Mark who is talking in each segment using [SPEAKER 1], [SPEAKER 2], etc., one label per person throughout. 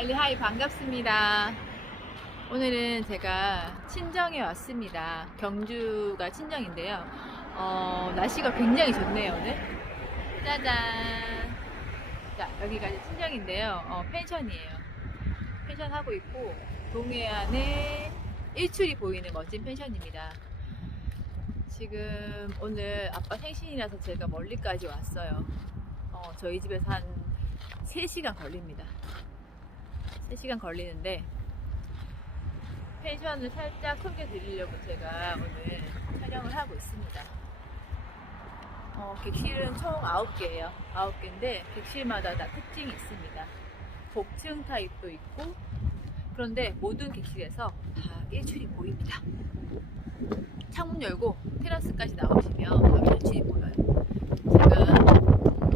[SPEAKER 1] 엘리하이 반갑습니다. 오늘은 제가 친정에 왔습니다. 경주가 친정인데요. 어, 날씨가 굉장히 좋네요, 오늘. 짜잔. 자, 여기가 친정인데요. 어, 펜션이에요. 펜션 하고 있고, 동해안에 일출이 보이는 멋진 펜션입니다. 지금 오늘 아빠 생신이라서 제가 멀리까지 왔어요. 어, 저희 집에서 한 3시간 걸립니다. 3시간 걸리는데 펜션을 살짝 소개드리려고 제가 오늘 촬영을 하고 있습니다. 어, 객실은 총 9개예요. 9개인데 객실마다 다 특징이 있습니다. 복층 타입도 있고 그런데 모든 객실에서 다 일출이 보입니다. 창문 열고 테라스까지 나오시면 바로 일출이 보여요. 제가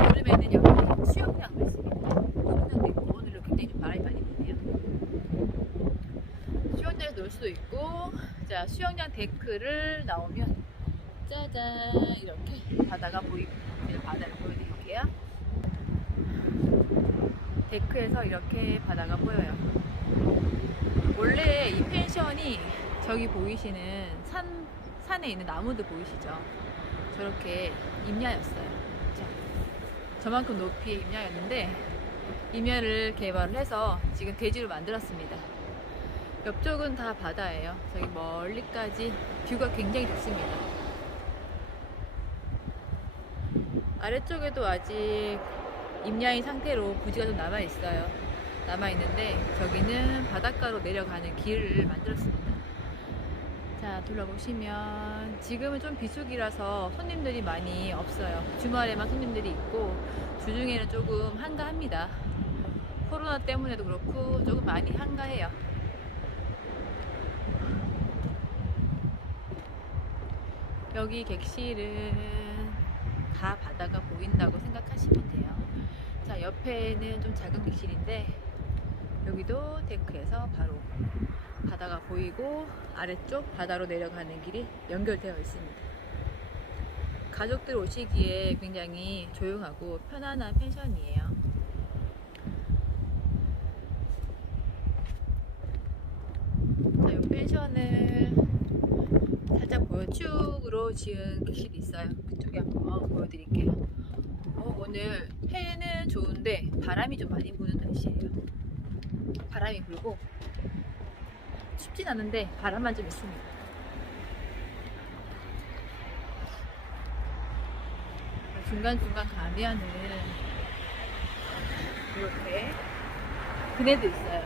[SPEAKER 1] 여름에는 여기 수영장 갔습니다. 수영장도 있고 오늘은 굉장히 좀 바람이 많이 부네요. 수영장에서 놀 수도 있고 자 수영장 데크를 나오면 짜잔 이렇게 바다가 보이고 제가 바다를 보여드릴게요. 데크에서 이렇게 바다가 보여요. 원래 이 펜션이 저기 보이시는 산 산에 있는 나무들 보이시죠? 저렇게 임야였어요. 자, 저만큼 높이의 임야였는데 임야를 개발을 해서 지금 대지로 만들었습니다. 옆쪽은 다 바다예요. 저기 멀리까지 뷰가 굉장히 좋습니다. 아래쪽에도 아직 임야인 상태로 부지가 좀 남아 있어요. 남아 있는데 저기는 바닷가로 내려가는 길을 만들었습니다. 자, 둘러보시면 지금은 좀 비수기라서 손님들이 많이 없어요. 주말에만 손님들이 있고 주중에는 조금 한가합니다. 코로나 때문에도 그렇고 조금 많이 한가해요. 여기 객실은 다 바다가 보인다고 생각하시면 돼요. 자, 옆에는 좀 작은 객실인데 여기도 데크에서 바로 바다가 보이고 아래쪽 바다로 내려가는 길이 연결되어 있습니다. 가족들 오시기에 굉장히 조용하고 편안한 펜션이에요. 자, 이 펜션을 살짝 보여축으로 지은 객실이 있어요. 그쪽에 한번 보여드릴게요. 어, 오늘 해는 좋은데 바람이 좀 많이 부는 날씨예요. 바람이 불고 춥진 않은데 바람만 좀 있습니다. 중간중간 가면은 이렇게 그네도 있어요.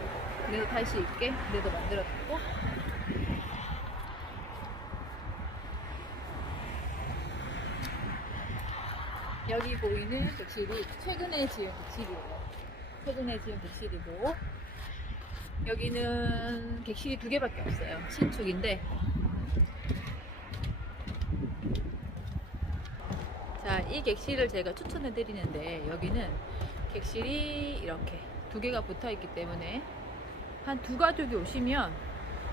[SPEAKER 1] 그네도 탈 수 있게 그네도 만들어놨고 여기 보이는 객실이 최근에 지은 객실이에요. 최근에 지은 객실이고 여기는 객실이 두 개밖에 없어요. 신축인데. 자, 이 객실을 제가 추천해 드리는데 여기는 객실이 이렇게 두 개가 붙어 있기 때문에 한 두 가족이 오시면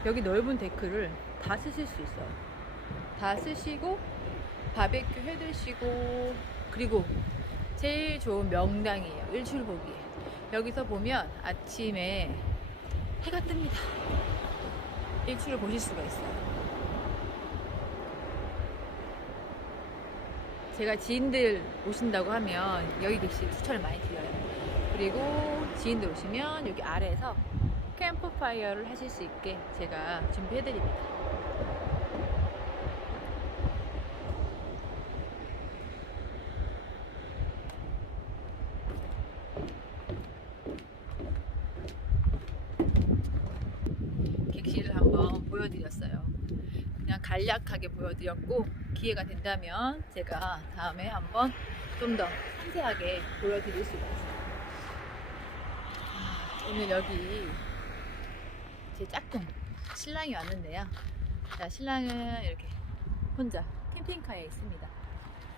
[SPEAKER 1] 여기 넓은 데크를 다 쓰실 수 있어요. 다 쓰시고 바베큐 해 드시고 그리고 제일 좋은 명당이에요. 일출 보기에. 여기서 보면 아침에 해가 뜹니다. 일출을 보실 수가 있어요. 제가 지인들 오신다고 하면 여기 객실 추천을 많이 드려요. 그리고 지인들 오시면 여기 아래에서 캠프파이어를 하실 수 있게 제가 준비해드립니다. 객실을 한번 보여드렸어요. 그냥 간략하게 보여드렸고 기회가 된다면 제가 다음에 한번 좀 더 상세하게 보여드릴 수가 있어요. 아, 오늘 여기 제 짝꿍 신랑이 왔는데요. 자, 신랑은 이렇게 혼자 캠핑카에 있습니다.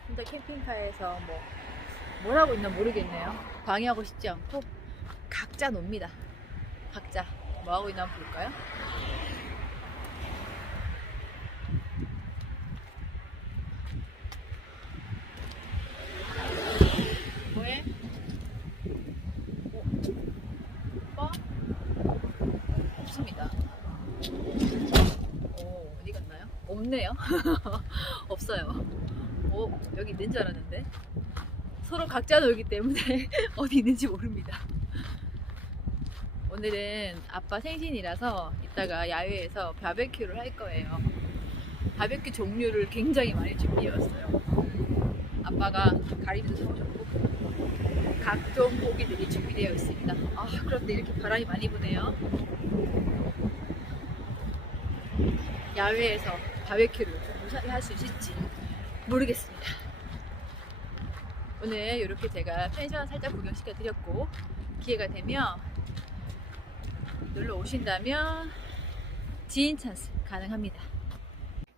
[SPEAKER 1] 혼자 캠핑카에서 뭐 뭘 하고 있나 모르겠네요. 방해하고 싶지 않고 각자 놉니다. 각자 뭐 하고 있나 볼까요? 뭐해? 어? 오빠? 없습니다. 오, 어디 갔나요? 없네요. 없어요. 오, 여기 있는 줄 알았는데. 서로 각자 놀기 때문에 어디 있는지 모릅니다. 오늘은 아빠 생신이라서 이따가 야외에서 바베큐를 할 거예요. 바베큐 종류를 굉장히 많이 준비해왔어요. 아빠가 가리비도 사오셨고 각종 고기들이 준비되어 있습니다. 아 그런데 이렇게 바람이 많이 부네요. 야외에서 바베큐를 무사히 할 수 있을지 모르겠습니다. 오늘 이렇게 제가 펜션 살짝 구경시켜 드렸고 기회가 되면 놀러 오신다면 지인 찬스 가능합니다.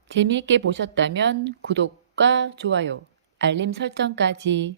[SPEAKER 1] 재미있게 보셨다면 구독과 좋아요, 알림 설정까지